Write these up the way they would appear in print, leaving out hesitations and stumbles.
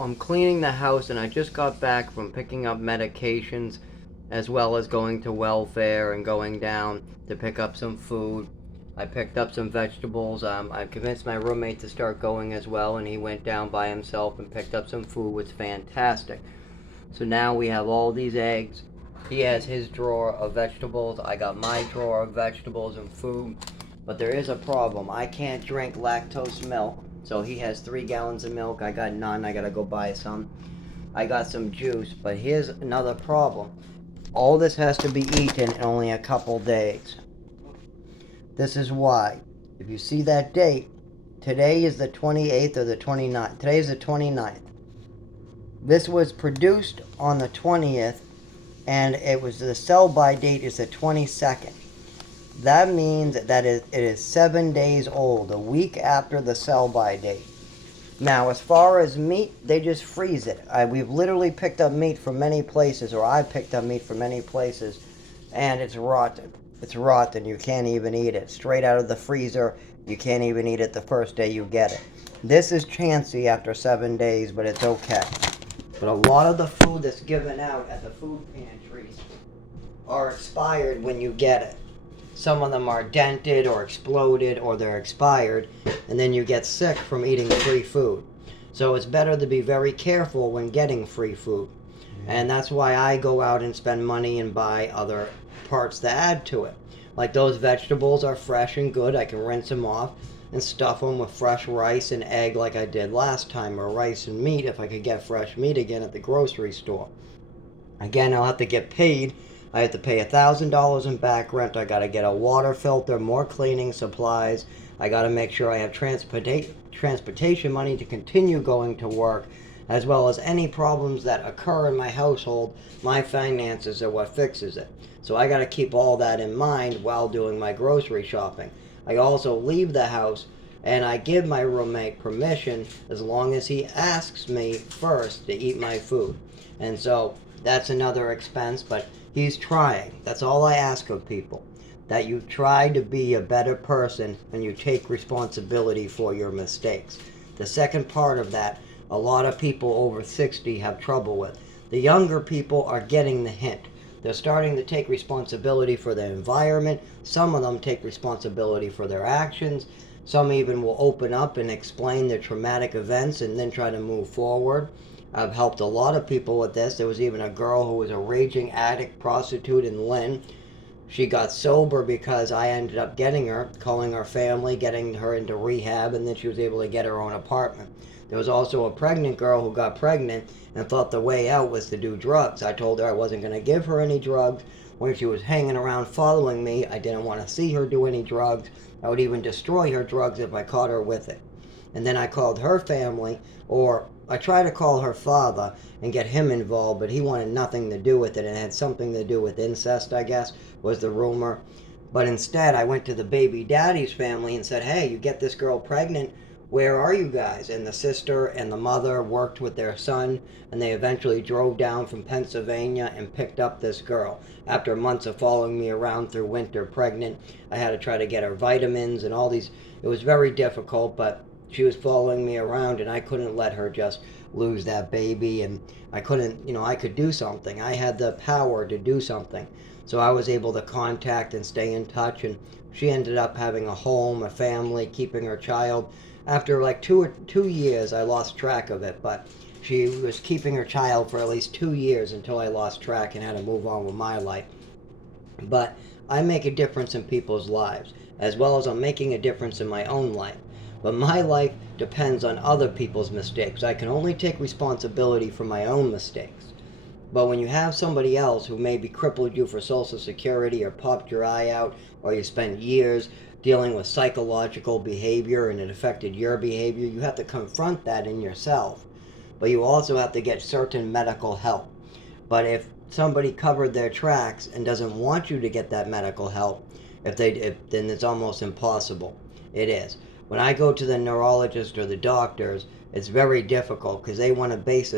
I'm cleaning the house, and I just got back from picking up medications, as well as going to welfare and going down to pick up some food. I picked up some vegetables. I convinced my roommate to start going as well, and he went down by himself and picked up some food, which is fantastic. So now we have all these eggs. He has his drawer of vegetables. I got my drawer of vegetables and food. But there is a problem. I can't drink lactose milk. So he has 3 gallons of milk. I got none. I gotta go buy some. I got some juice. But here's another problem. All this has to be eaten in only a couple days. This is why. If you see that date, today is the 28th or the 29th. Today is the 29th. This was produced on the 20th, and the sell-by date is the 22nd. That means that it is 7 days old, a week after the sell-by date. Now, as far as meat, they just freeze it. We've literally picked up meat from many places, or I picked up meat from many places, and it's rotten. It's rotten. You can't even eat it. Straight out of the freezer, you can't even eat it the first day you get it. This is chancy after 7 days, but it's okay. But a lot of the food that's given out at the food pantries are expired when you get it. Some of them are dented or exploded, or they're expired, and then you get sick from eating free food. So it's better to be very careful when getting free food. And that's why I go out and spend money and buy other parts to add to it. Like those vegetables are fresh and good. I can rinse them off and stuff them with fresh rice and egg like I did last time, or rice and meat if I could get fresh meat again at the grocery store. Again, I'll have to get paid. I have to pay $1,000 in back rent. I gotta get a water filter, more cleaning supplies. I gotta make sure I have transportation money to continue going to work, as well as any problems that occur in my household. My finances are what fixes it. So I gotta keep all that in mind while doing my grocery shopping. I also leave the house and I give my roommate permission as long as he asks me first to eat my food. And so that's another expense, but he's trying. That's all I ask of people. That you try to be a better person and you take responsibility for your mistakes. The second part of that, a lot of people over 60 have trouble with. The younger people are getting the hint. They're starting to take responsibility for their environment. Some of them take responsibility for their actions. Some even will open up and explain their traumatic events and then try to move forward. I've helped a lot of people with this. There was even a girl who was a raging addict, prostitute in Lynn. She got sober because I ended up getting her, calling her family, getting her into rehab, and then she was able to get her own apartment. There was also a pregnant girl who got pregnant and thought the way out was to do drugs. I told her I wasn't going to give her any drugs. When she was hanging around following me, I didn't want to see her do any drugs. I would even destroy her drugs if I caught her with it. And then I called her family, or I tried to call her father and get him involved, but he wanted nothing to do with it. And it had something to do with incest, I guess, was the rumor. But instead, I went to the baby daddy's family and said, hey, you get this girl pregnant, where are you guys? And the sister and the mother worked with their son, and they eventually drove down from Pennsylvania and picked up this girl. After months of following me around through winter pregnant, I had to try to get her vitamins and all these. It was very difficult, but she was following me around, and I couldn't let her just lose that baby. And I couldn't, I could do something. I had the power to do something. So I was able to contact and stay in touch, and she ended up having a home, a family, keeping her child. After like 2 years, I lost track of it, but she was keeping her child for at least 2 years until I lost track and had to move on with my life. But I make a difference in people's lives, as well as I'm making a difference in my own life. But my life depends on other people's mistakes. I can only take responsibility for my own mistakes. But when you have somebody else who maybe crippled you for Social Security or popped your eye out, or you spent years dealing with psychological behavior and it affected your behavior, you have to confront that in yourself. But you also have to get certain medical help. But if somebody covered their tracks and doesn't want you to get that medical help, then it's almost impossible. It is. When I go to the neurologist or the doctors, it's very difficult because they want to base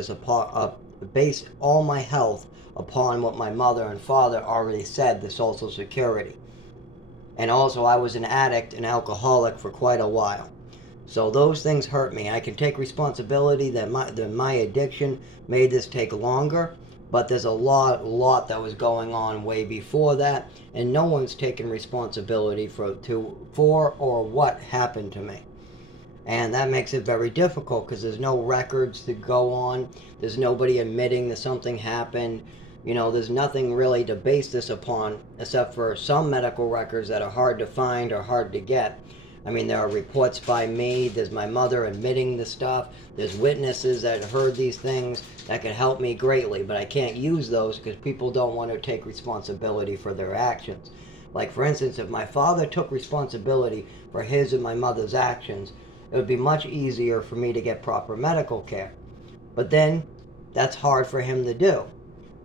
all my health upon what my mother and father already said, the Social Security. And also, I was an addict and alcoholic for quite a while. So those things hurt me. I can take responsibility that my addiction made this take longer, but there's a lot that was going on way before that, and no one's taking responsibility for or what happened to me. And that makes it very difficult because there's no records to go on. There's nobody admitting that something happened. There's nothing really to base this upon except for some medical records that are hard to find or hard to get. I mean, there are reports by me. There's my mother admitting the stuff. There's witnesses that heard these things that could help me greatly, but I can't use those because people don't want to take responsibility for their actions. Like, for instance, if my father took responsibility for his and my mother's actions, it would be much easier for me to get proper medical care. But then, that's hard for him to do.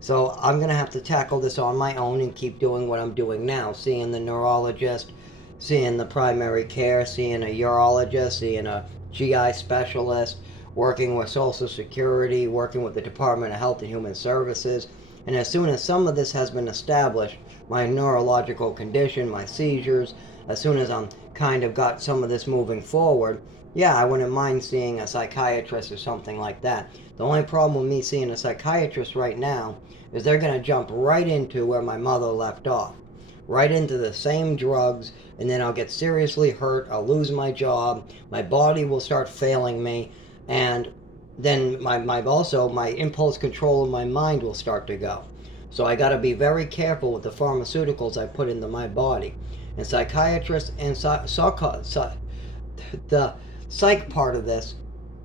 So I'm going to have to tackle this on my own and keep doing what I'm doing now, seeing the neurologist, seeing the primary care, seeing a urologist, seeing a GI specialist, working with Social Security, working with the Department of Health and Human Services. And as soon as some of this has been established, my neurological condition, my seizures, as soon as I'm kind of got some of this moving forward, yeah, I wouldn't mind seeing a psychiatrist or something like that. The only problem with me seeing a psychiatrist right now is they're going to jump right into where my mother left off. Right into the same drugs, and then I'll get seriously hurt, I'll lose my job, my body will start failing me, and then my impulse control of my mind will start to go. So I got to be very careful with the pharmaceuticals I put into my body. And psychiatrists and the psych part of this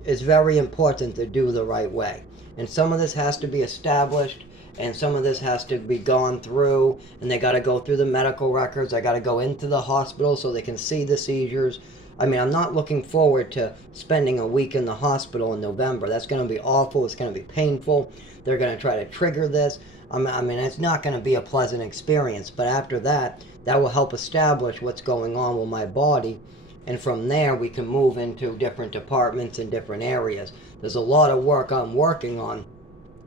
is very important to do the right way. And some of this has to be established, and some of this has to be gone through, and they got to go through the medical records. I got to go into the hospital so they can see the seizures. I mean, I'm not looking forward to spending a week in the hospital in November. That's going to be awful. It's going to be painful. They're going to try to trigger this. I mean, it's not going to be a pleasant experience. But after that, that will help establish what's going on with my body. And from there, we can move into different departments in different areas. There's a lot of work I'm working on.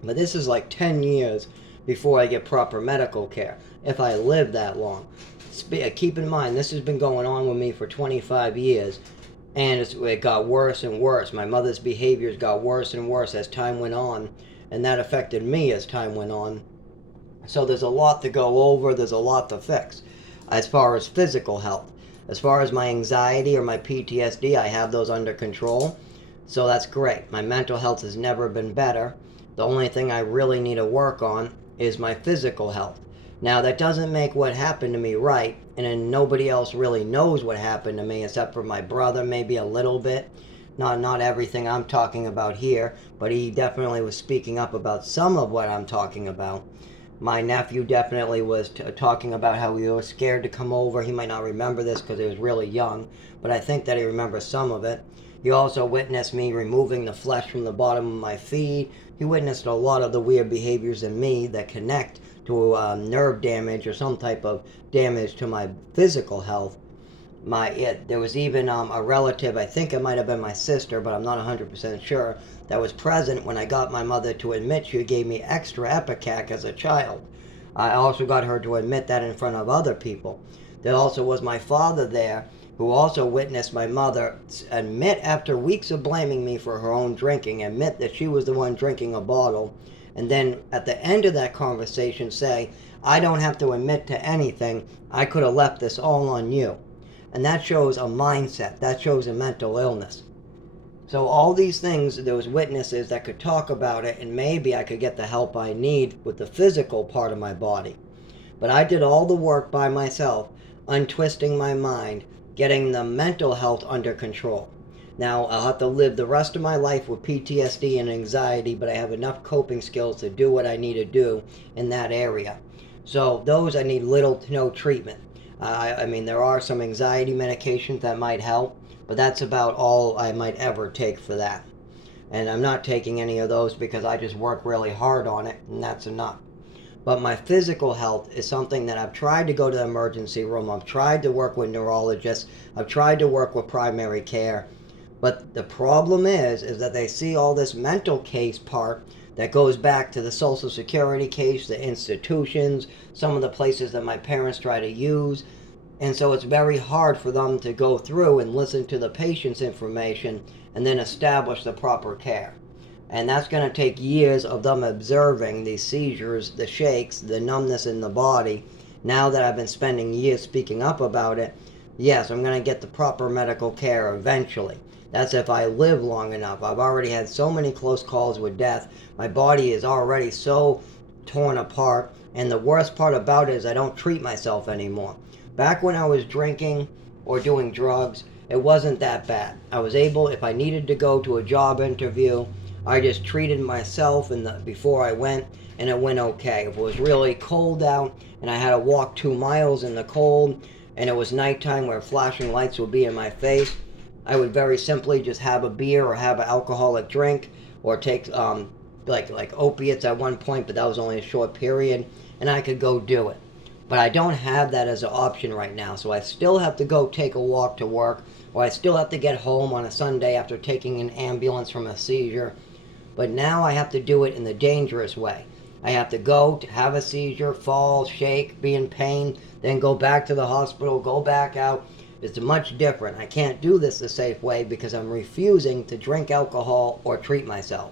But this is like 10 years before I get proper medical care, if I live that long. Keep in mind, this has been going on with me for 25 years, and it got worse and worse. My mother's behaviors got worse and worse as time went on, and that affected me as time went on. So there's a lot to go over, there's a lot to fix as far as physical health. As far as my anxiety or my PTSD, I have those under control, so that's great. My mental health has never been better. The only thing I really need to work on is my physical health. Now, that doesn't make what happened to me right, and then nobody else really knows what happened to me except for my brother, maybe a little bit. Not everything I'm talking about here, but he definitely was speaking up about some of what I'm talking about. My nephew definitely was talking about how he was scared to come over. He might not remember this because he was really young, but I think that he remembers some of it. He also witnessed me removing the flesh from the bottom of my feet. He witnessed a lot of the weird behaviors in me that connect to nerve damage or some type of damage to my physical health. There was even a relative, I think it might have been my sister, but I'm not 100% sure, that was present when I got my mother to admit she gave me extra Epicac as a child. I also got her to admit that in front of other people. There also was my father there, who also witnessed my mother admit, after weeks of blaming me for her own drinking, admit that she was the one drinking a bottle, and then at the end of that conversation say, I don't have to admit to anything, I could have left this all on you. And that shows a mindset, that shows a mental illness. So all these things, there was witnesses that could talk about it, and maybe I could get the help I need with the physical part of my body. But I did all the work by myself, untwisting my mind, getting the mental health under control. Now, I'll have to live the rest of my life with PTSD and anxiety, but I have enough coping skills to do what I need to do in that area. So those I need little to no treatment. I mean, there are some anxiety medications that might help, but that's about all I might ever take for that. And I'm not taking any of those because I just work really hard on it, and that's enough. But my physical health is something that I've tried to go to the emergency room, I've tried to work with neurologists, I've tried to work with primary care. But the problem is that they see all this mental case part that goes back to the Social Security case, the institutions, some of the places that my parents try to use. And so it's very hard for them to go through and listen to the patient's information and then establish the proper care. And that's going to take years of them observing these seizures, the shakes, the numbness in the body. Now that I've been spending years speaking up about it, yes, I'm going to get the proper medical care eventually. That's if I live long enough. I've already had so many close calls with death. My body is already so torn apart. And the worst part about it is I don't treat myself anymore. Back when I was drinking or doing drugs, it wasn't that bad. I was able, if I needed to go to a job interview, I just treated myself before I went, and it went okay. If it was really cold out and I had to walk 2 miles in the cold and it was nighttime where flashing lights would be in my face, I would very simply just have a beer or have an alcoholic drink or take like opiates at one point, but that was only a short period, and I could go do it. But I don't have that as an option right now, so I still have to go take a walk to work, or I still have to get home on a Sunday after taking an ambulance from a seizure. But now I have to do it in the dangerous way. I have to go to have a seizure, fall, shake, be in pain, then go back to the hospital, go back out. It's much different. I can't do this the safe way because I'm refusing to drink alcohol or treat myself.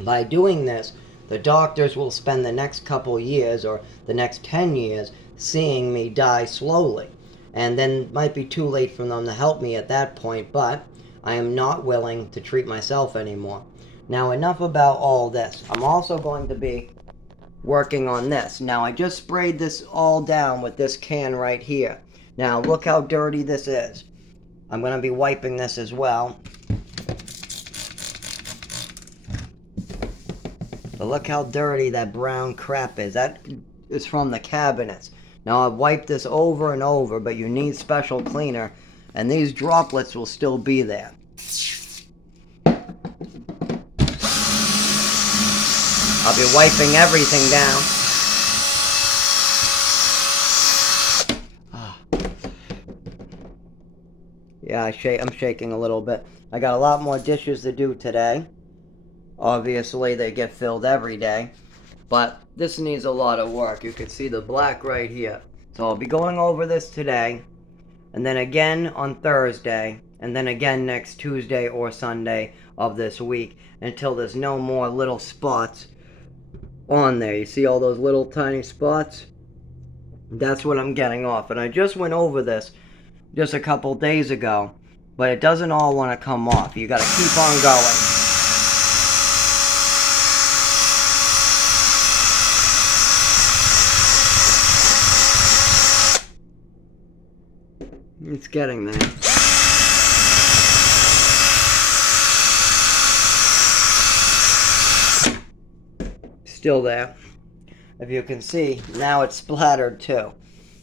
By doing this, the doctors will spend the next couple years or the next 10 years seeing me die slowly. And then it might be too late for them to help me at that point, but I am not willing to treat myself anymore. Now, enough about all this. I'm also going to be working on this. Now, I just sprayed this all down with this can right here. Now, look how dirty this is. I'm going to be wiping this as well. But look how dirty that brown crap is. That is from the cabinets. Now, I've wiped this over and over, but you need special cleaner, and these droplets will still be there. I'll be wiping everything down. Yeah, I'm shaking a little bit. I got a lot more dishes to do today. Obviously, they get filled every day. But this needs a lot of work. You can see the black right here. So I'll be going over this today. And then again on Thursday. And then again next Tuesday or Sunday of this week. Until there's no more little spots on there. You see all those little tiny spots? That's what I'm getting off. And I just went over this just a couple days ago, but it doesn't all want to come off. You got to keep on going. It's getting there. Still there. If you can see, now it's splattered too.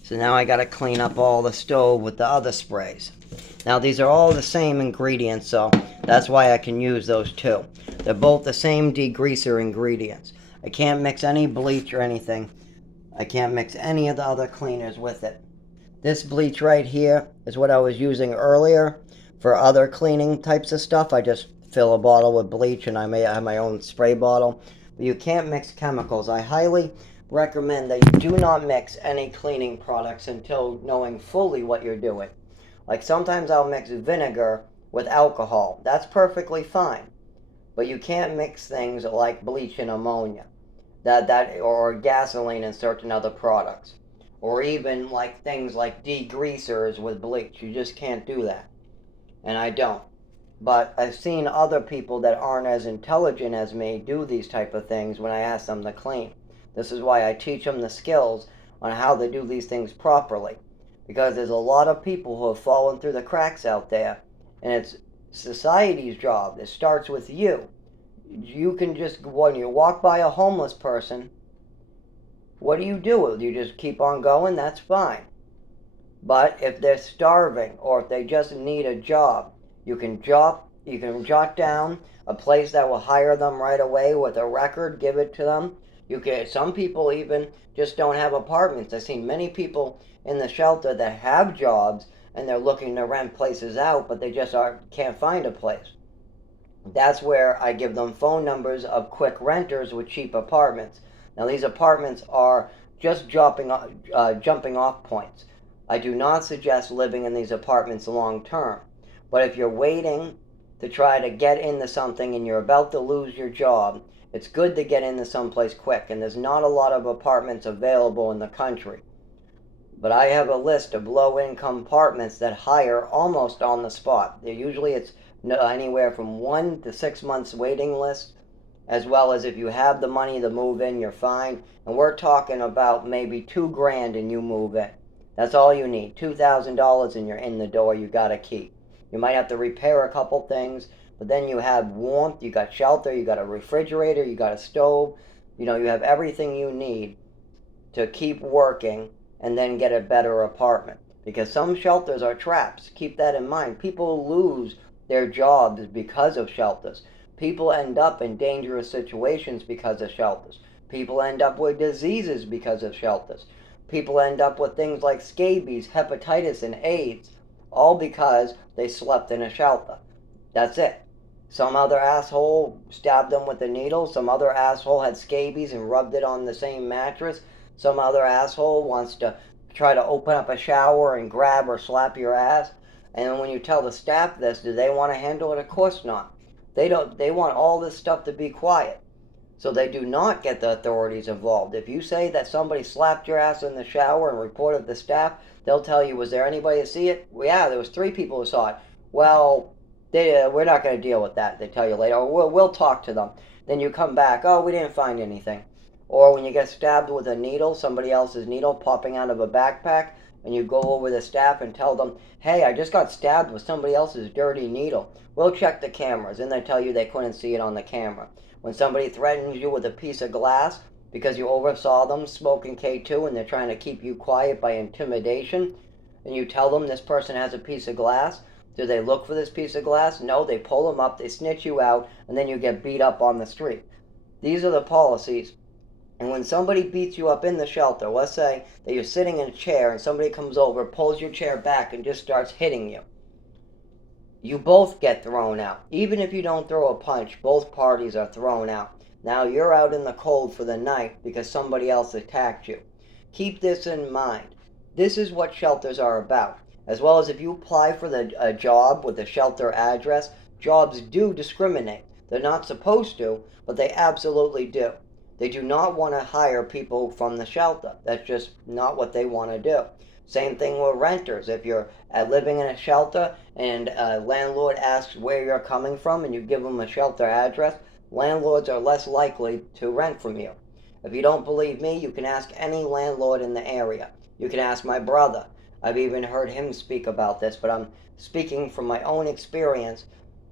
So now I gotta clean up all the stove with the other sprays. Now these are all the same ingredients, so that's why I can use those too. They're both the same degreaser ingredients. I can't mix any bleach or anything. I can't mix any of the other cleaners with it. This bleach right here is what I was using earlier for other cleaning types of stuff. I just fill a bottle with bleach and I may have my own spray bottle. But you can't mix chemicals. I highly recommend that you do not mix any cleaning products until knowing fully what you're doing. Like sometimes I'll mix vinegar with alcohol. That's perfectly fine. But you can't mix things like bleach and ammonia. Or gasoline and certain other products. Or even like things like degreasers with bleach. You just can't do that. And I don't. But I've seen other people that aren't as intelligent as me do these type of things when I ask them to clean. This is why I teach them the skills on how to do these things properly. Because there's a lot of people who have fallen through the cracks out there. And it's society's job. It starts with you. You can just, when you walk by a homeless person, what do? You just keep on going? That's fine. But if they're starving or if they just need a job, you can jot down a place that will hire them right away with a record, give it to them. Some people even just don't have apartments. I've seen many people in the shelter that have jobs and they're looking to rent places out, but they just can't find a place. That's where I give them phone numbers of quick renters with cheap apartments. Now these apartments are just jumping off points. I do not suggest living in these apartments long term. But if you're waiting to try to get into something and you're about to lose your job, it's good to get into someplace quick. And there's not a lot of apartments available in the country. But I have a list of low-income apartments that hire almost on the spot. Usually it's anywhere from 1 to 6 months waiting list, as well as if you have the money to move in, you're fine. And we're talking about maybe $2,000 and you move in. That's all you need. $2,000 and you're in the door. You got to keep. You might have to repair a couple things, but then you have warmth. You got shelter. You got a refrigerator. You got a stove. You have everything you need to keep working and then get a better apartment. Because some shelters are traps. Keep that in mind. People lose their jobs because of shelters. People end up in dangerous situations because of shelters. People end up with diseases because of shelters. People end up with things like scabies, hepatitis, and AIDS, all because they slept in a shelter. That's it. Some other asshole stabbed them with a needle. Some other asshole had scabies and rubbed it on the same mattress. Some other asshole wants to try to open up a shower and grab or slap your ass. And then when you tell the staff this, do they want to handle it? Of course not. They don't. They want all this stuff to be quiet. So they do not get the authorities involved. If you say that somebody slapped your ass in the shower and reported the staff, they'll tell you, was there anybody to see it? Well, yeah, there was 3 people who saw it. Well, we're not going to deal with that, they tell you later. Or we'll talk to them. Then you come back, oh, we didn't find anything. Or when you get stabbed with a needle, somebody else's needle popping out of a backpack, and you go over the staff and tell them, hey, I just got stabbed with somebody else's dirty needle. We'll check the cameras. And they tell you they couldn't see it on the camera. When somebody threatens you with a piece of glass because you oversaw them smoking K2 and they're trying to keep you quiet by intimidation, and you tell them this person has a piece of glass, do they look for this piece of glass? No, they pull them up, they snitch you out, and then you get beat up on the street. These are the policies. And when somebody beats you up in the shelter, let's say that you're sitting in a chair and somebody comes over, pulls your chair back, and just starts hitting you, you both get thrown out. Even if you don't throw a punch, both parties are thrown out. Now you're out in the cold for the night because somebody else attacked you. Keep this in mind. This is what shelters are about. As well as if you apply for a job with a shelter address, jobs do discriminate. They're not supposed to, but they absolutely do. They do not want to hire people from the shelter. That's just not what they want to do. Same thing with renters. If you're living in a shelter and a landlord asks where you're coming from and you give them a shelter address, landlords are less likely to rent from you. If you don't believe me, you can ask any landlord in the area. You can ask my brother. I've even heard him speak about this, but I'm speaking from my own experience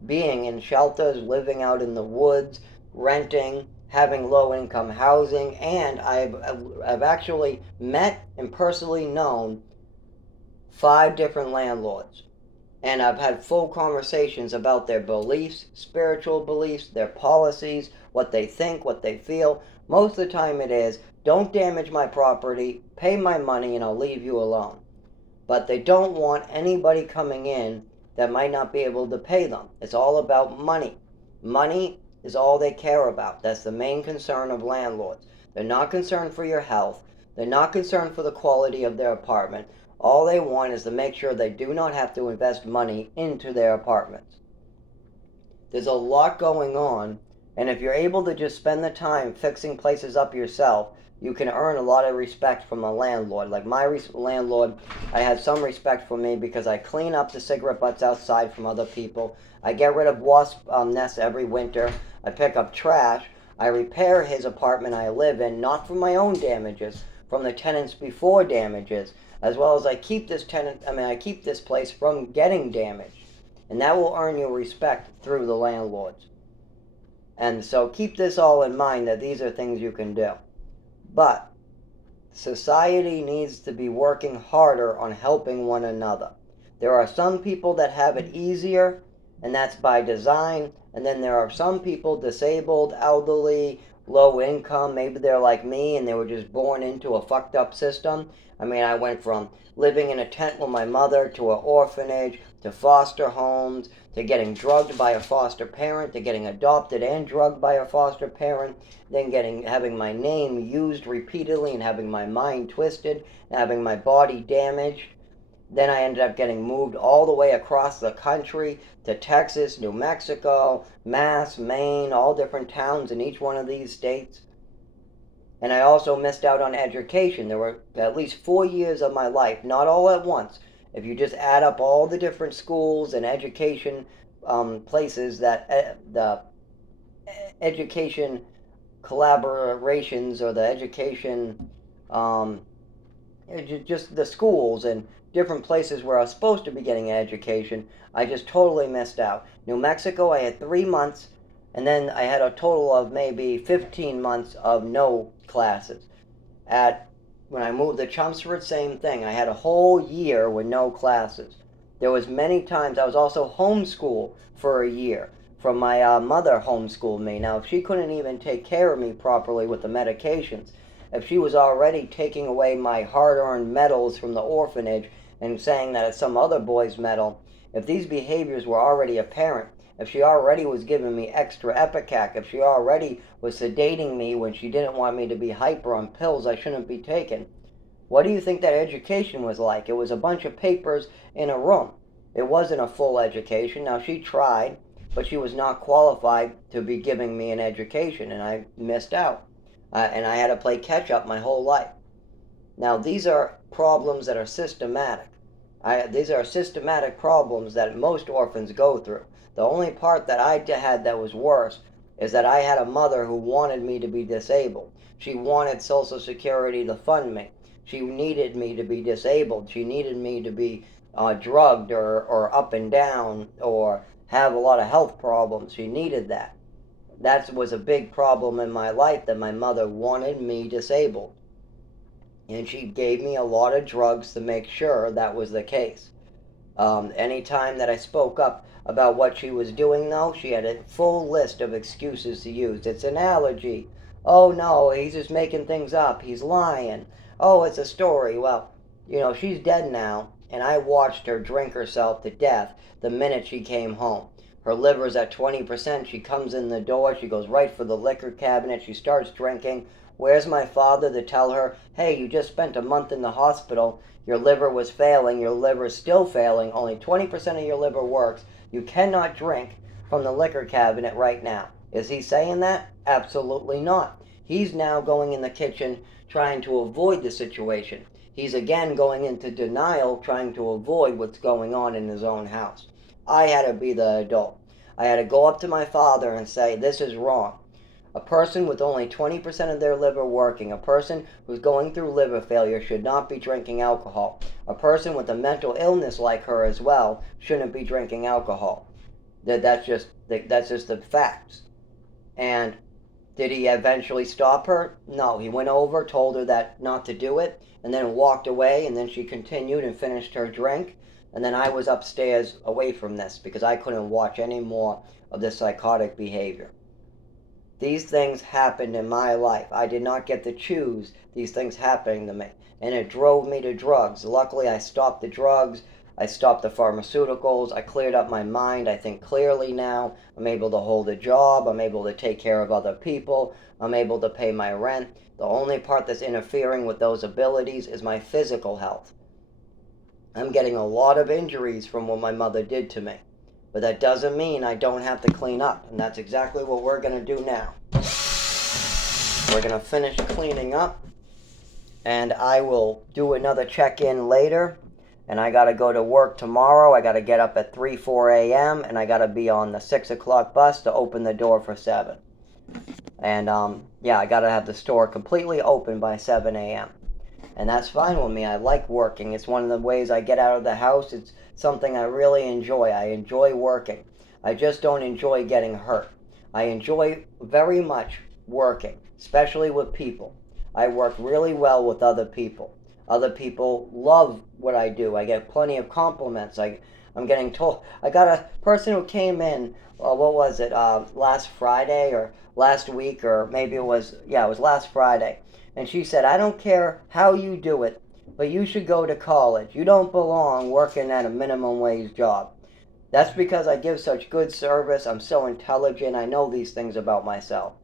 being in shelters, living out in the woods, renting, having low-income housing, and I've actually met and personally known 5 different landlords. And I've had full conversations about their beliefs, spiritual beliefs, their policies, what they think, what they feel. Most of the time it is, don't damage my property, pay my money, and I'll leave you alone. But they don't want anybody coming in that might not be able to pay them. It's all about money. Money is all they care about. That's the main concern of landlords. They're not concerned for your health. They're not concerned for the quality of their apartment. All they want is to make sure they do not have to invest money into their apartments. There's a lot going on, and if you're able to just spend the time fixing places up yourself, you can earn a lot of respect from a landlord. Like my landlord, I had some respect for me because I clean up the cigarette butts outside from other people. I get rid of wasp nests every winter. I pick up trash. I repair his apartment I live in, not from my own damages, from the tenants before damages, as well as I keep this place from getting damaged. And that will earn you respect through the landlords. And so keep this all in mind, that these are things you can do. But society needs to be working harder on helping one another. There are some people that have it easier, and that's by design. And then there are some people, disabled, elderly, low income, maybe they're like me and they were just born into a fucked up system. I mean, I went from living in a tent with my mother to an orphanage, to foster homes, to getting drugged by a foster parent, to getting adopted and drugged by a foster parent, then having my name used repeatedly and having my mind twisted, and having my body damaged, Then I ended up getting moved all the way across the country to Texas, New Mexico, Mass, Maine, all different towns in each one of these states. And I also missed out on education. There were at least 4 years of my life, not all at once. If you just add up all the different schools and education places that the education collaborations or the education, um, just the schools and different places where I was supposed to be getting an education, I just totally missed out. New Mexico, I had 3 months, and then I had a total of maybe 15 months of no classes. At When I moved to Chelmsford, same thing. I had a whole year with no classes. There was many times I was also homeschooled for a year. From my mother homeschooled me. Now, if she couldn't even take care of me properly with the medications, if she was already taking away my hard-earned medals from the orphanage and saying that it's some other boy's medal, if these behaviors were already apparent, if she already was giving me extra Epicac, if she already was sedating me when she didn't want me to be hyper on pills I shouldn't be taking, what do you think that education was like? It was a bunch of papers in a room. It wasn't a full education. Now, she tried, but she was not qualified to be giving me an education, and I missed out. And I had to play catch up my whole life. Now, these are problems that are systematic. These are systematic problems that most orphans go through. The only part that I had that was worse is that I had a mother who wanted me to be disabled. She wanted Social Security to fund me. She needed me to be disabled. She needed me to be drugged or up and down or have a lot of health problems. She needed that. That was a big problem in my life, that my mother wanted me disabled. And she gave me a lot of drugs to make sure that was the case. Anytime that I spoke up about what she was doing, though, she had a full list of excuses to use. It's an allergy. Oh, no, he's just making things up. He's lying. Oh, it's a story. Well, she's dead now, and I watched her drink herself to death the minute she came home. Her liver's at 20%. She comes in the door. She goes right for the liquor cabinet. She starts drinking. Where's my father to tell her, hey, you just spent a month in the hospital. Your liver was failing. Your liver's still failing. Only 20% of your liver works. You cannot drink from the liquor cabinet right now. Is he saying that? Absolutely not. He's now going in the kitchen trying to avoid the situation. He's again going into denial, trying to avoid what's going on in his own house. I had to be the adult. I had to go up to my father and say, this is wrong. A person with only 20% of their liver working, a person who's going through liver failure should not be drinking alcohol. A person with a mental illness like her as well shouldn't be drinking alcohol. That's just the facts. And did he eventually stop her? No, he went over, told her that not to do it, and then walked away, and then she continued and finished her drink. And then I was upstairs away from this because I couldn't watch any more of this psychotic behavior. These things happened in my life. I did not get to choose these things happening to me. And it drove me to drugs. Luckily, I stopped the drugs. I stopped the pharmaceuticals. I cleared up my mind. I think clearly now. I'm able to hold a job. I'm able to take care of other people. I'm able to pay my rent. The only part that's interfering with those abilities is my physical health. I'm getting a lot of injuries from what my mother did to me. But that doesn't mean I don't have to clean up. And that's exactly what we're going to do now. We're going to finish cleaning up. And I will do another check-in later. And I got to go to work tomorrow. I got to get up at 4 a.m. And I got to be on the 6 o'clock bus to open the door for 7. And, I got to have the store completely open by 7 a.m. And that's fine with me. I like working. It's one of the ways I get out of the house. It's something I really enjoy. I enjoy working. I just don't enjoy getting hurt. I enjoy very much working, especially with people. I work really well with other people. Other people love what I do. I get plenty of compliments. I'm getting told. I got a person who came in, what was it, last Friday or last week, or maybe it was last Friday. And she said, I don't care how you do it, but you should go to college. You don't belong working at a minimum wage job. That's because I give such good service. I'm so intelligent. I know these things about myself.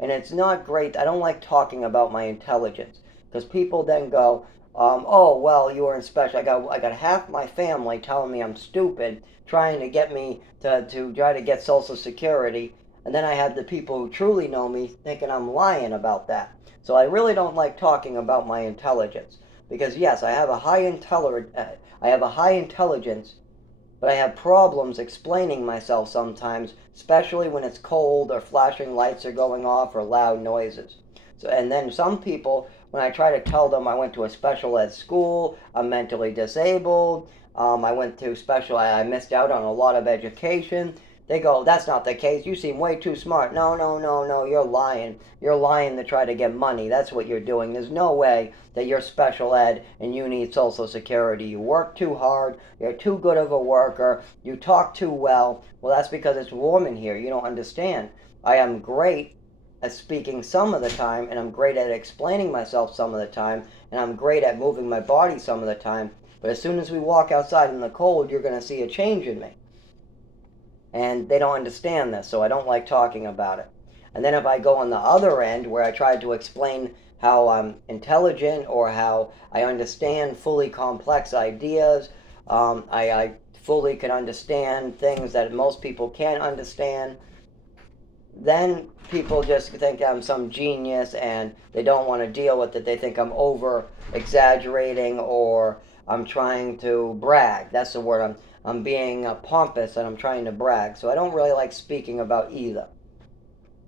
And it's not great. I don't like talking about my intelligence because people then go, oh well, you were in special. I got half my family telling me I'm stupid, trying to get me to try to get Social Security, and then I have the people who truly know me thinking I'm lying about that. So I really don't like talking about my intelligence because yes, I have a high intelligence, but I have problems explaining myself sometimes, especially when it's cold or flashing lights are going off or loud noises. So, and then some people, when I try to tell them I went to a special ed school, I'm mentally disabled, I went to I missed out on a lot of education. They go, that's not the case. You seem way too smart. No, no, no, no, you're lying. You're lying to try to get money. That's what you're doing. There's no way that you're special ed and you need Social Security. You work too hard. You're too good of a worker. You talk too well. Well, that's because it's warm in here. You don't understand. I am great at speaking some of the time, and I'm great at explaining myself some of the time, and I'm great at moving my body some of the time. But as soon as we walk outside in the cold, you're going to see a change in me. And they don't understand this, so I don't like talking about it. And then if I go on the other end where I try to explain how I'm intelligent or how I understand fully complex ideas, I fully can understand things that most people can't understand, then people just think I'm some genius and they don't want to deal with it. They think I'm over exaggerating or I'm trying to brag. That's the word. I'm being pompous and I'm trying to brag. So I don't really like speaking about either.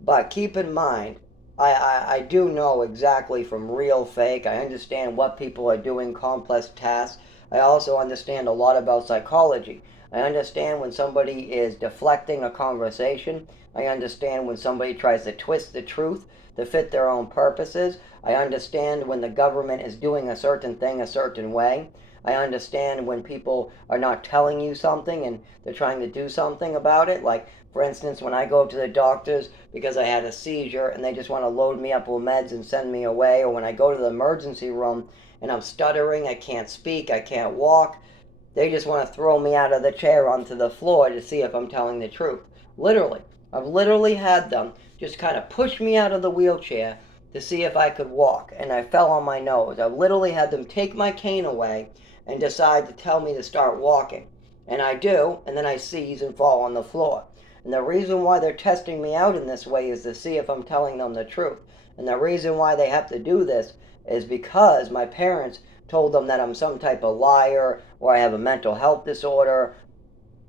But keep in mind, I do know exactly from real fake. I understand what people are doing, complex tasks. I also understand a lot about psychology. I understand when somebody is deflecting a conversation. I understand when somebody tries to twist the truth to fit their own purposes. I understand when the government is doing a certain thing a certain way. I understand when people are not telling you something and they're trying to do something about it. Like, for instance, when I go to the doctors because I had a seizure and they just want to load me up with meds and send me away, or when I go to the emergency room and I'm stuttering, I can't speak, I can't walk, they just want to throw me out of the chair onto the floor to see if I'm telling the truth. Literally. I've literally had them just kind of push me out of the wheelchair to see if I could walk, and I fell on my nose. I've literally had them take my cane away and decide to tell me to start walking. And I do, and then I seize and fall on the floor. And the reason why they're testing me out in this way is to see if I'm telling them the truth. And the reason why they have to do this is because my parents told them that I'm some type of liar or I have a mental health disorder,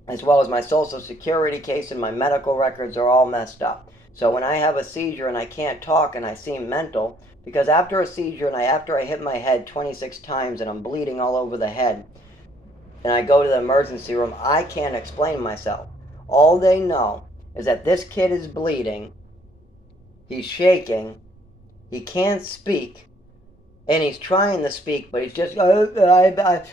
as well as my Social Security case and my medical records are all messed up. So when I have a seizure and I can't talk and I seem mental, because after a seizure and after I hit my head 26 times and I'm bleeding all over the head, and I go to the emergency room, I can't explain myself. All they know is that this kid is bleeding, he's shaking, he can't speak, and he's trying to speak, but he's just, I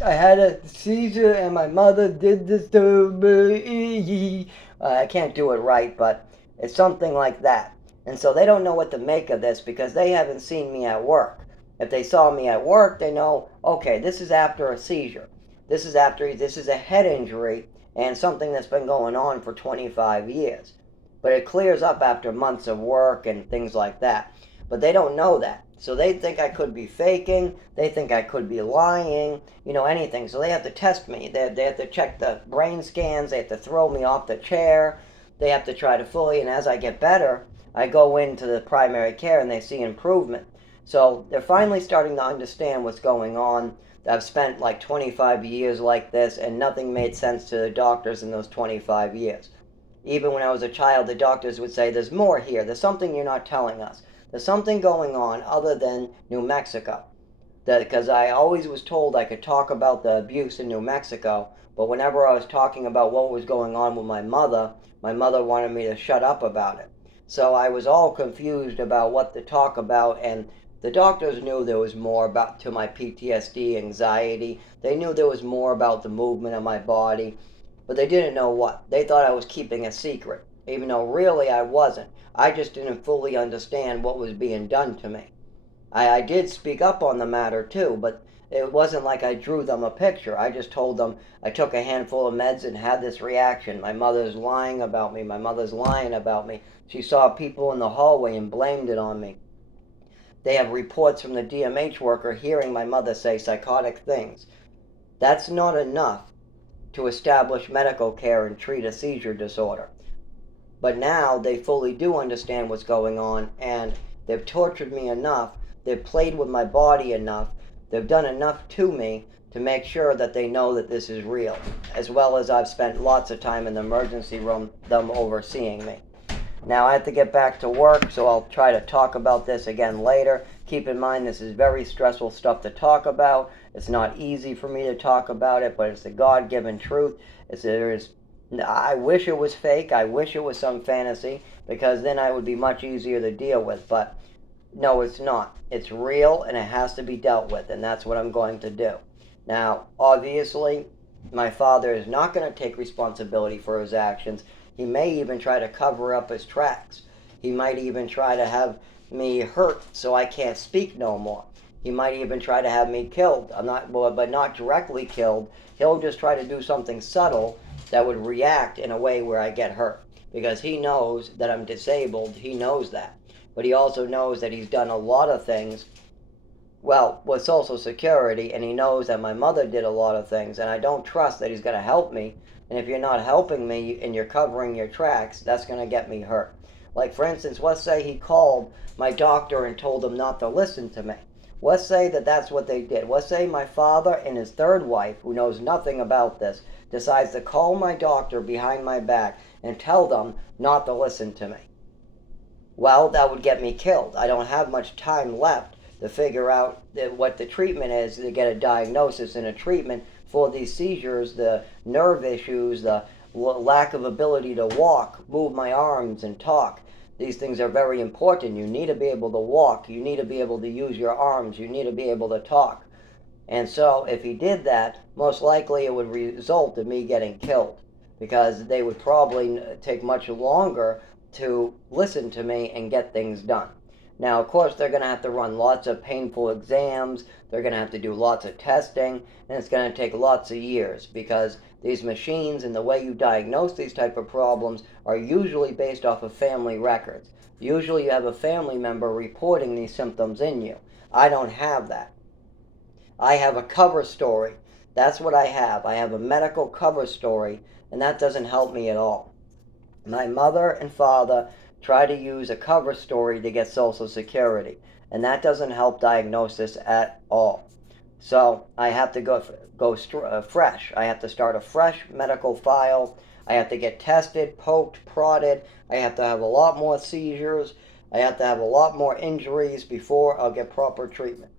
had a seizure and my mother did this to me. I can't do it right, but it's something like that. And so they don't know what to make of this because they haven't seen me at work. If they saw me at work, they know, okay, this is after a seizure. This is a head injury and something that's been going on for 25 years. But it clears up after months of work and things like that. But they don't know that. So they think I could be faking. They think I could be lying, anything. So they have to test me. They have to check the brain scans. They have to throw me off the chair. They have to try to fully, and as I get better, I go into the primary care and they see improvement. So they're finally starting to understand what's going on. I've spent like 25 years like this and nothing made sense to the doctors in those 25 years. Even when I was a child, the doctors would say, there's more here. There's something you're not telling us. There's something going on other than New Mexico. Because I always was told I could talk about the abuse in New Mexico, but whenever I was talking about what was going on with my mother wanted me to shut up about it. So I was all confused about what to talk about, and the doctors knew there was more about to my PTSD, anxiety. They knew there was more about the movement of my body, but they didn't know what. They thought I was keeping a secret, even though really I wasn't. I just didn't fully understand what was being done to me. I did speak up on the matter too, but it wasn't like I drew them a picture. I just told them I took a handful of meds and had this reaction. My mother's lying about me. My mother's lying about me. She saw people in the hallway and blamed it on me. they have reports from the DMH worker hearing my mother say psychotic things. That's not enough to establish medical care and treat a seizure disorder. But now they fully do understand what's going on, and they've tortured me enough, they've played with my body enough, they've done enough to me to make sure that they know that this is real, as well as I've spent lots of time in the emergency room, them overseeing me. Now I have to get back to work, so I'll try to talk about this again later. Keep in mind this is very stressful stuff to talk about. It's not easy for me to talk about it, but it's the God-given truth. I wish it was fake. I wish it was some fantasy, because then I would be much easier to deal with. But no, it's not. It's real, and it has to be dealt with, and that's what I'm going to do. Now, obviously, my father is not going to take responsibility for his actions. He may even try to cover up his tracks. He might even try to have me hurt so I can't speak no more. He might even try to have me killed. But not directly killed. He'll just try to do something subtle that would react in a way where I get hurt. Because he knows that I'm disabled. He knows that. But he also knows that he's done a lot of things, well, with Social Security, and he knows that my mother did a lot of things, and I don't trust that he's going to help me. And if you're not helping me and you're covering your tracks, that's going to get me hurt. Like, for instance, let's say he called my doctor and told him not to listen to me. Let's say that that's what they did. Let's say my father and his third wife, who knows nothing about this, decides to call my doctor behind my back and tell them not to listen to me. Well, that would get me killed. I don't have much time left to figure out what the treatment is, to get a diagnosis and a treatment for these seizures, the nerve issues, the lack of ability to walk, move my arms, and talk. These things are very important. You need to be able to walk. You need to be able to use your arms. You need to be able to talk. And so if he did that, most likely it would result in me getting killed, because they would probably take much longer to listen to me and get things done. Now, of course, they're going to have to run lots of painful exams. They're going to have to do lots of testing, and it's going to take lots of years, because these machines and the way you diagnose these type of problems are usually based off of family records. Usually you have a family member reporting these symptoms in you. I don't have that. I have a cover story. That's what I have. I have a medical cover story, and that doesn't help me at all. My mother and father try to use a cover story to get Social Security, and that doesn't help diagnosis at all. So I have to go fresh. I have to start a fresh medical file. I have to get tested, poked, prodded. I have to have a lot more seizures. I have to have a lot more injuries before I'll get proper treatment.